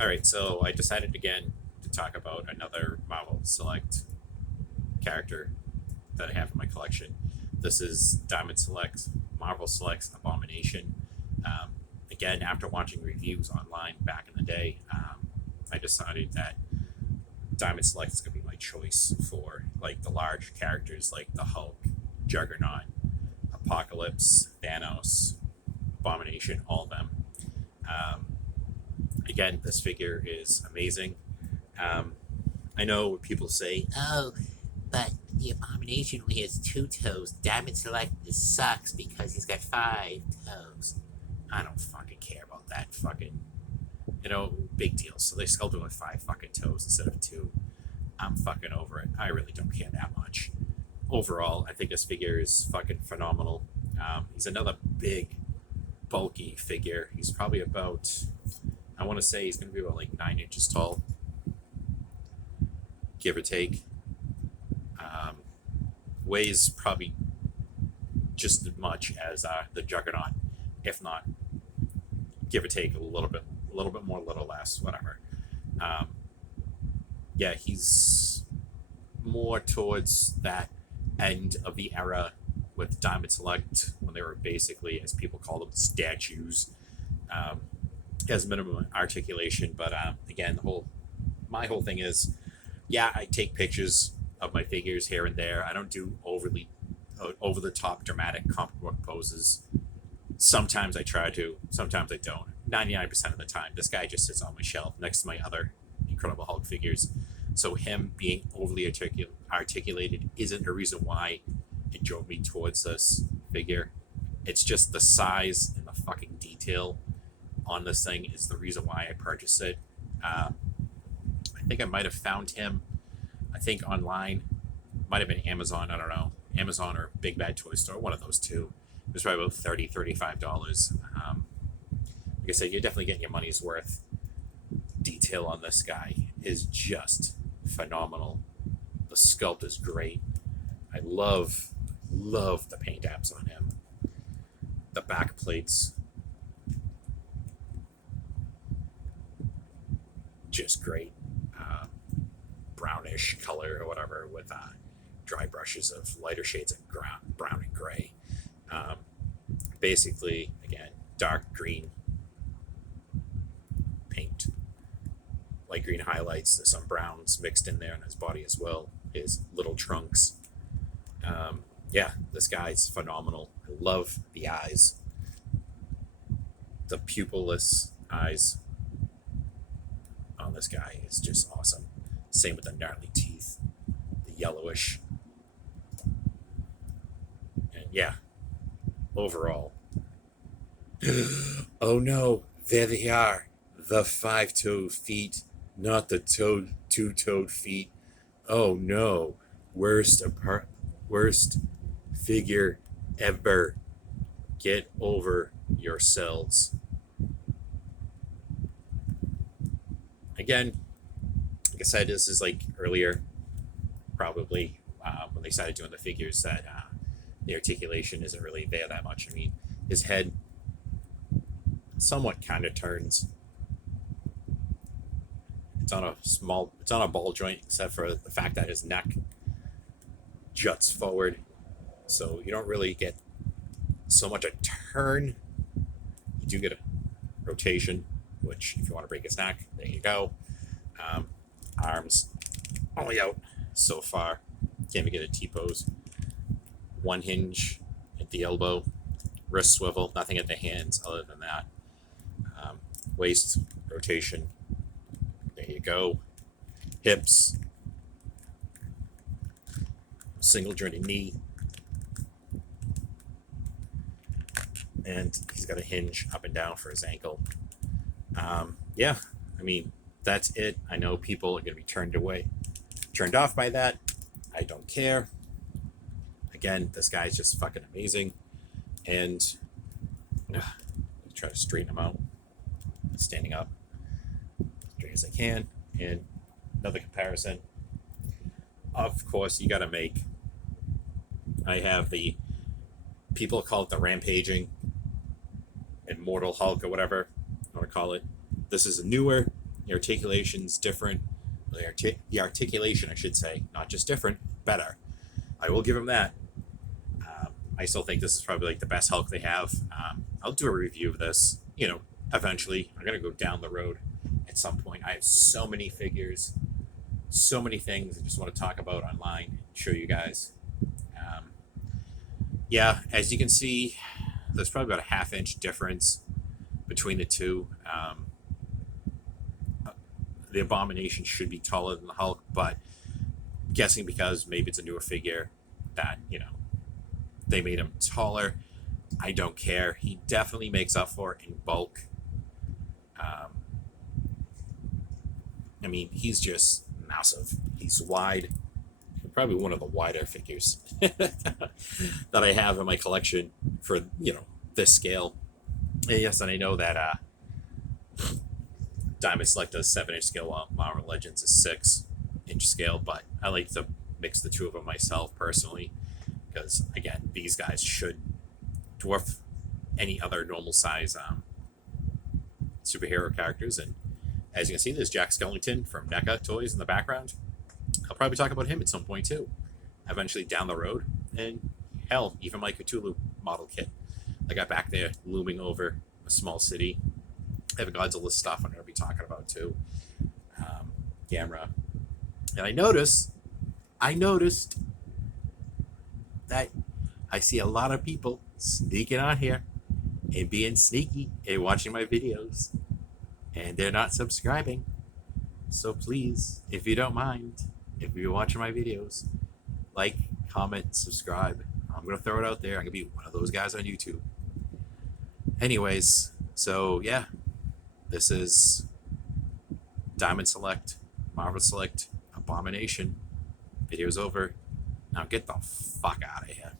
All right, so I decided again to talk about another Marvel Select character that I have in my collection. This is Diamond Select, Marvel Select's Abomination. Um, Again, after watching reviews online back in the day, I decided that Diamond Select is going to be my choice for like the large characters like the Hulk, Juggernaut, Apocalypse, Thanos, Abomination, all of them. Um, Again, this figure is amazing. Um, I know people say, Oh, but the Abomination only has two toes. Diamond Select sucks because he's got five toes. I don't fucking care about that fucking, big deal. So they sculpted him with five fucking toes instead of two. I'm fucking over it. I really don't care that much. Overall, I think this figure is fucking phenomenal. He's another big, bulky figure. He's probably about, I want to say he's going to be about like 9 inches tall, give or take. Um, Weighs probably just as much as the Juggernaut, if not give or take a little bit more, a little less, whatever. Um, yeah, he's more towards that end of the era with Diamond Select when they were basically, as people call them, statues. Um, has minimum articulation, but again, my whole thing is, yeah, I take pictures of my figures here and there. I don't do overly over the top dramatic comic book poses. Sometimes I try to, sometimes I don't. 99% of the time, this guy just sits on my shelf next to my other Incredible Hulk figures. So him being overly articulated isn't a reason why it drove me towards this figure. It's just the size and the fucking detail on this thing is the reason why I purchased it. I think I might have found him, I think online, might have been Amazon, I don't know, Amazon or Big Bad Toy Store, one of those two. It was probably about $30, $35. Like I said, you're definitely getting your money's worth. Detail on this guy is just phenomenal. The sculpt is great. I love the paint apps on him. The back plates, just great. Brownish color or whatever with dry brushes of lighter shades of brown and gray. Um, Basically, again, dark green paint, light green highlights. There's some browns mixed in there in his body as well. His little trunks. Yeah, this guy's phenomenal. I love the eyes, the pupilless eyes on this guy is just awesome. Same with the gnarly teeth, the yellowish, and yeah, overall. Oh no, there they are, the five-toed feet, not the two-toed feet. Oh no, worst figure ever. Get over yourselves. Again, like I said, this is like earlier, probably when they started doing the figures that the articulation isn't really there that much. I mean, his head somewhat kind of turns. It's on a ball joint, except for the fact that his neck juts forward, so you don't really get so much a turn. You do get a rotation, which if you want to break his neck, there you go. Um, Arms only out so far. Can't even get a T-pose. One hinge at the elbow. Wrist swivel. Nothing at the hands other than that. Waist rotation. There you go. Hips. Single jointed knee. And he's got a hinge up and down for his ankle. Yeah, I mean, that's it. I know people are going to be turned off by that. I don't care. Again, this guy's just fucking amazing. And try to straighten him out. Standing up straight as I can. And another comparison. Of course, you got to make. I have the people call it the rampaging Immortal Hulk or whatever you want to call it. This is a newer The articulation's different. The articulation, I should say, not just different, better. I will give him that. I still think this is probably like the best Hulk they have. I'll do a review of this, eventually. I'm gonna go down the road at some point. I have so many figures, so many things I just want to talk about online and show you guys. Yeah, as you can see, there's probably about a half-inch difference between the two. The Abomination should be taller than the Hulk, but I'm guessing because maybe it's a newer figure that, they made him taller. I don't care. He definitely makes up for it in bulk. I mean, he's just massive. He's wide. Probably one of the wider figures that I have in my collection for, this scale. And yes, and I know that Diamond Select does 7-inch scale while Marvel Legends is 6-inch scale, but I like to mix the two of them myself personally because, again, these guys should dwarf any other normal size superhero characters. And as you can see, there's Jack Skellington from NECA Toys in the background. I'll probably talk about him at some point too, eventually down the road. And hell, even my Cthulhu model kit I got back there looming over a small city. I have Godzilla stuff I'm going to be talking about too. Gamera. And I noticed that I see a lot of people sneaking on here and being sneaky and watching my videos, and they're not subscribing. So please, if you don't mind, if you're watching my videos, like, comment, subscribe. I'm going to throw it out there. I'm going to be one of those guys on YouTube. Anyways, so yeah, this is Diamond Select, Marvel Select, Abomination. Video's over. Now get the fuck out of here.